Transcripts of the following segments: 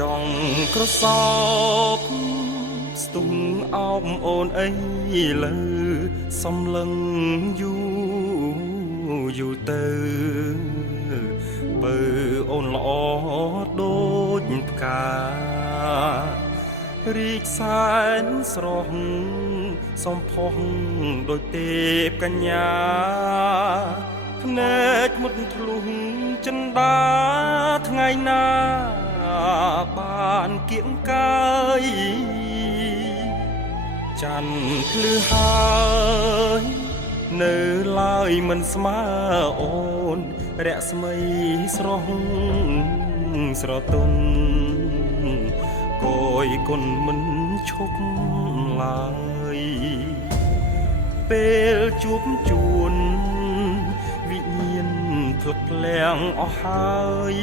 ចង់ក្រសោបស្ទុំអោបអូនអីលើសំឡឹងយូយូទៅបើអូនល្អដូចផ្ការីកសែនស្រស់សំផុសដូចទេពកញ្ញាភ្នែកមុតធ្លុះចិន្តាថ្ងៃណាបានគៀងកាយច័ន្ទភ្លឺហើយនៅឡើយមិនស្មើអូនរស្មីស្រស់ស្រទន់គយគុណមិនឈប់ឡើយពេលជួបជួនវិញ្ញាណផ្លឹកផ្លាំងអស់ហើយ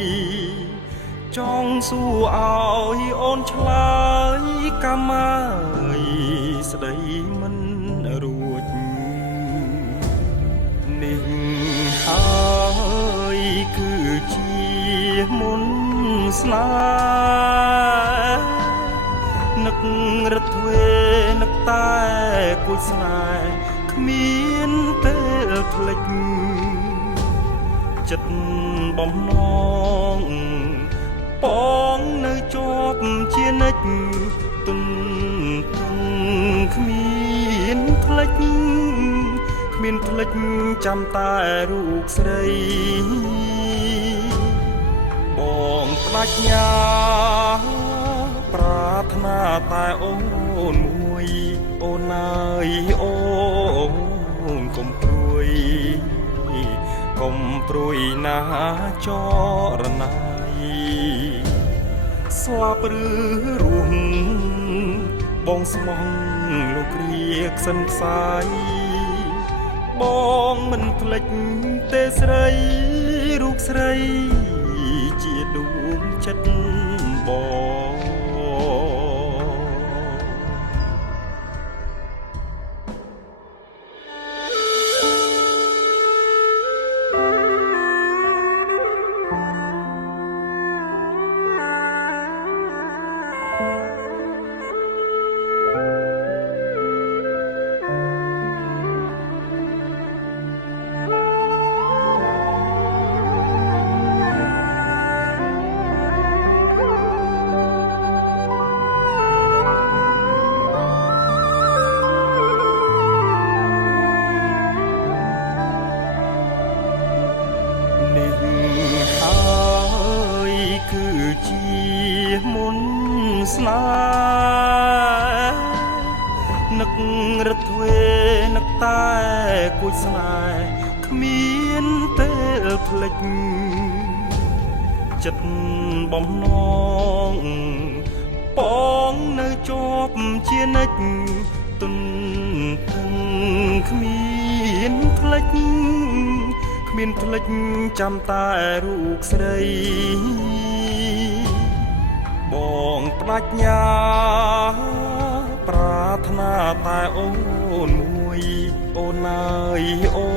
ចង់សួរឲ្យអូនឆ្លើយកាម៉ាយស្ដីមិនរួចនេះហើយគឺជាមុនស្នេហ៍នឹករត់ទ្វេនឹកតែគួចស្នេហ៍គ្មានពេលភ្លេចចិត្តបំណងបងនៅជាប់ជានិច្ចទុនគ្មានផ្លេចគ្មានផ្លេចចាំតែរូបស្រីបងបដិញ្ញាប្រាថ្នាតែអូនមួយអូនអើយអូនកុំព្រួយកុំព្រួយណាចរណៃស្លាប់ឬរស់បងស្មោះលោកគ្រាក្សិនផ្សាយបងមិនភ្លេចទេស្រីរូបស្រីជាដួងចិត្តបងគឺជាមុនស្នេហ៍នឹករត់ទ្វេនឹកតែគួចស្នេហ៍គ្មានពេលភ្លេចចិត្តបំណងបងនៅជាប់ជានិច្ចទុនគ្មានភ្លេចគ្មានភ្លេចចាំតែរូបស្រីបងបដិញ្ញាប្រាថ្នាតែអូនមួយអូនអើយអូ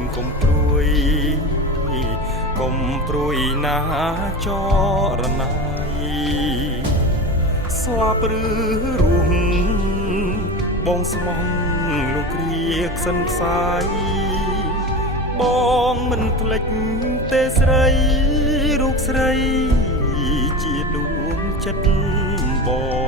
នកុំព្រួយកុំព្រួយណាចរណៃស្លាប់ឬរស់បងស្មោះលោកគ្រាក្សិនផ្សាយបងមិនភ្លេចទេស្រីរូបស្រីជាដួងចិត្តបង